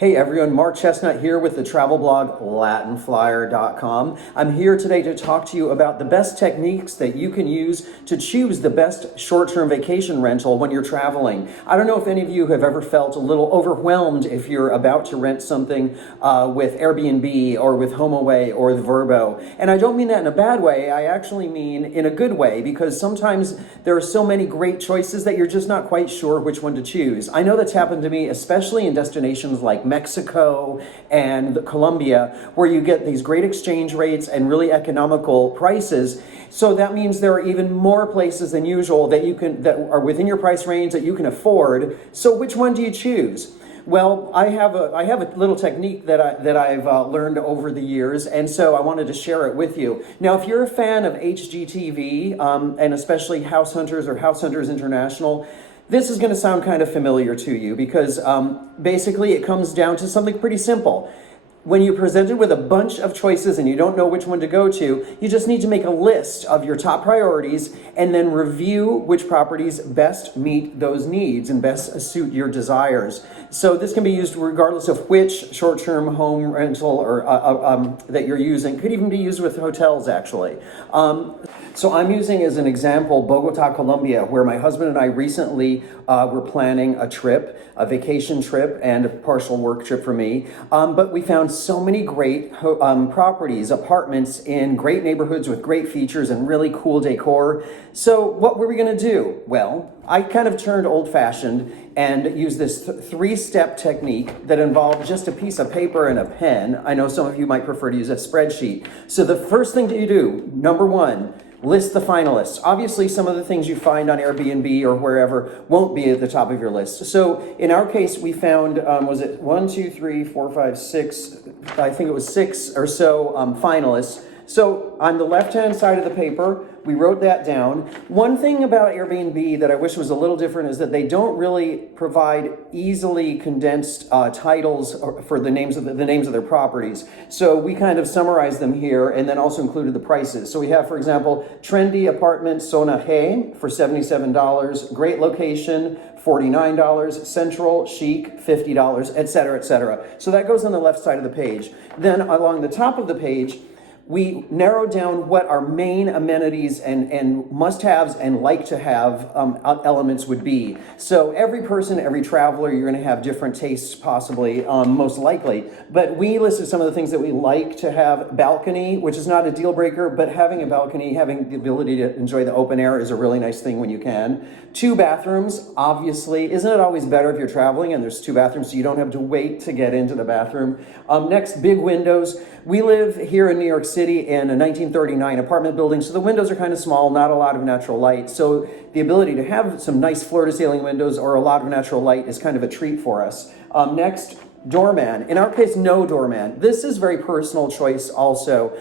Hey everyone, Mark Chestnut here with the travel blog LatinFlyer.com. I'm here today to talk to you about the best techniques that you can use to choose the best short-term vacation rental when you're traveling. I don't know if any of you have ever felt a little overwhelmed if you're about to rent something with Airbnb or with HomeAway or the Vrbo. And I don't mean that in a bad way, I actually mean in a good way, because sometimes there are so many great choices that you're just not quite sure which one to choose. I know that's happened to me, especially in destinations like Mexico and Colombia, where you get these great exchange rates and really economical prices. So that means there are even more places than usual that are within your price range that you can afford. So which one do you choose? Well, I have a little technique that I've learned over the years, and so I wanted to share it with you. Now, if you're a fan of HGTV, and especially House Hunters or House Hunters International, this is going to sound kind of familiar to you because basically it comes down to something pretty simple. When you're presented with a bunch of choices and you don't know which one to go to, you just need to make a list of your top priorities and then review which properties best meet those needs and best suit your desires. So this can be used regardless of which short-term home rental or that you're using. It could even be used with hotels, actually. So I'm using as an example Bogota, Colombia, where my husband and I recently were planning a trip, a vacation trip and a partial work trip for me. But we found so many great properties, apartments in great neighborhoods with great features and really cool decor. So what were we going to do? Well, I kind of turned old-fashioned and used this three-step technique that involved just a piece of paper and a pen. I know some of you might prefer to use a spreadsheet. So the first thing that you do, number one, list the finalists. Obviously, some of the things you find on Airbnb or wherever won't be at the top of your list. So in our case, we found, was it 1, 2, 3, 4, 5, 6, I think it was 6 or so finalists. So on the left-hand side of the paper, we wrote that down. One thing about Airbnb that I wish was a little different is that they don't really provide easily condensed titles for the names of their properties. So we kind of summarized them here and then also included the prices. So we have, for example, trendy apartment Zona G for $77, great location, $49, central, chic, $50, et cetera, et cetera. So that goes on the left side of the page. Then along the top of the page, we narrowed down what our main amenities and must-haves and like-to-have elements would be. So every person, every traveler, you're going to have different tastes possibly, most likely. But we listed some of the things that we like to have. Balcony, which is not a deal breaker, but having a balcony, having the ability to enjoy the open air is a really nice thing when you can. 2 bathrooms, obviously. Isn't it always better if you're traveling and there's 2 bathrooms so you don't have to wait to get into the bathroom? Next, big windows. We live here in New York City in a 1939 apartment building, so the windows are kind of small, not a lot of natural light. So the ability to have some nice floor-to-ceiling windows or a lot of natural light is kind of a treat for us. Next, doorman. In our case, no doorman. This is very personal choice also.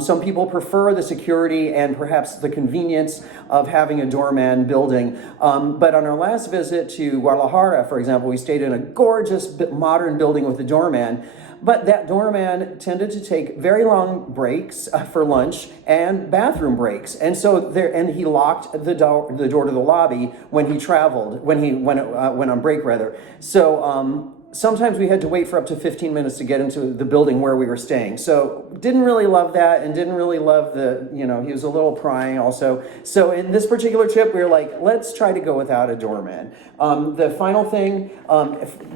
Some people prefer the security and perhaps the convenience of having a doorman building. But on our last visit to Guadalajara, for example, we stayed in a gorgeous modern building with a doorman. But that doorman tended to take very long breaks for lunch and bathroom breaks. And so he locked the door to the lobby when he traveled, when he went on break rather. So sometimes we had to wait for up to 15 minutes to get into the building where we were staying. So didn't really love that and didn't really love he was a little prying also. So in this particular trip, we were like, let's try to go without a doorman. The final thing,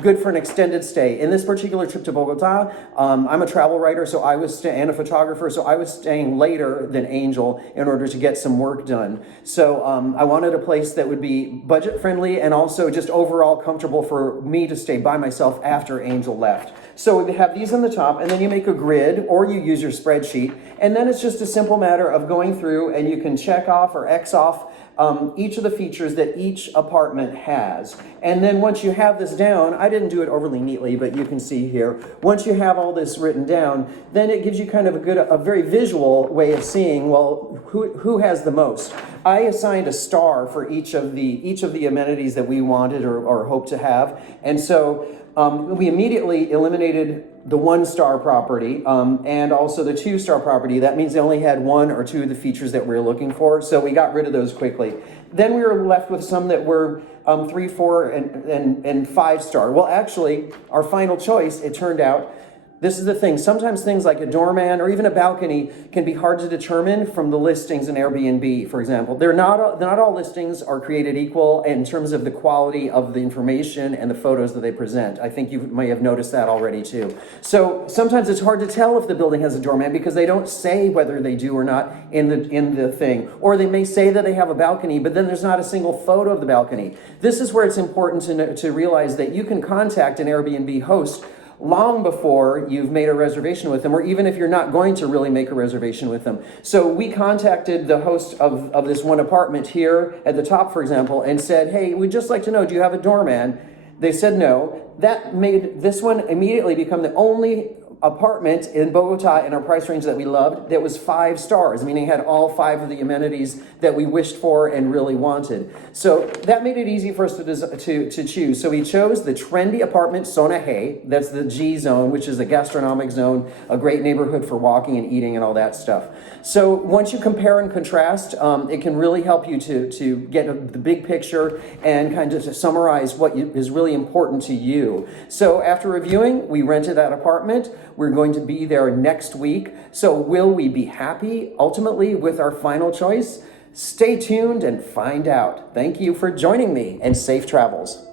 good for an extended stay. In this particular trip to Bogota, I'm a travel writer and a photographer, so I was staying later than Angel in order to get some work done. So I wanted a place that would be budget friendly and also just overall comfortable for me to stay by myself after Angel left. So we have these on the top, and then you make a grid or you use your spreadsheet, and then it's just a simple matter of going through and you can check off or X off each of the features that each apartment has. And then once you have this down, I didn't do it overly neatly, but you can see here, once you have all this written down, then it gives you kind of a very visual way of seeing, well, who has the most. I assigned a star for each of the amenities that we wanted or hoped to have. And so we immediately eliminated the 1-star property and also the 2-star property. That means they only had 1 or 2 of the features that we were looking for, so we got rid of those quickly. Then we were left with some that were 3, 4, and 5 star. Well, actually, our final choice, it turned out, this is the thing. Sometimes things like a doorman or even a balcony can be hard to determine from the listings in Airbnb, for example. Not all listings are created equal in terms of the quality of the information and the photos that they present. I think you may have noticed that already too. So sometimes it's hard to tell if the building has a doorman because they don't say whether they do or not in the thing. Or they may say that they have a balcony, but then there's not a single photo of the balcony. This is where it's important to realize that you can contact an Airbnb host long before you've made a reservation with them, or even if you're not going to really make a reservation with them. So we contacted the host of this one apartment here at the top, for example, and said, hey, we'd just like to know, do you have a doorman? They said no. That made this one immediately become the only apartment in Bogota in our price range that we loved that was 5 stars, meaning it had all 5 of the amenities that we wished for and really wanted. So that made it easy for us to choose. So we chose the trendy apartment Zona Hey, that's the G zone, which is a gastronomic zone, a great neighborhood for walking and eating and all that stuff. So once you compare and contrast, it can really help you to get the big picture and kind of to summarize what is really important to you. So after reviewing, we rented that apartment. We're going to be there next week. So will we be happy ultimately with our final choice? Stay tuned and find out. Thank you for joining me, and safe travels.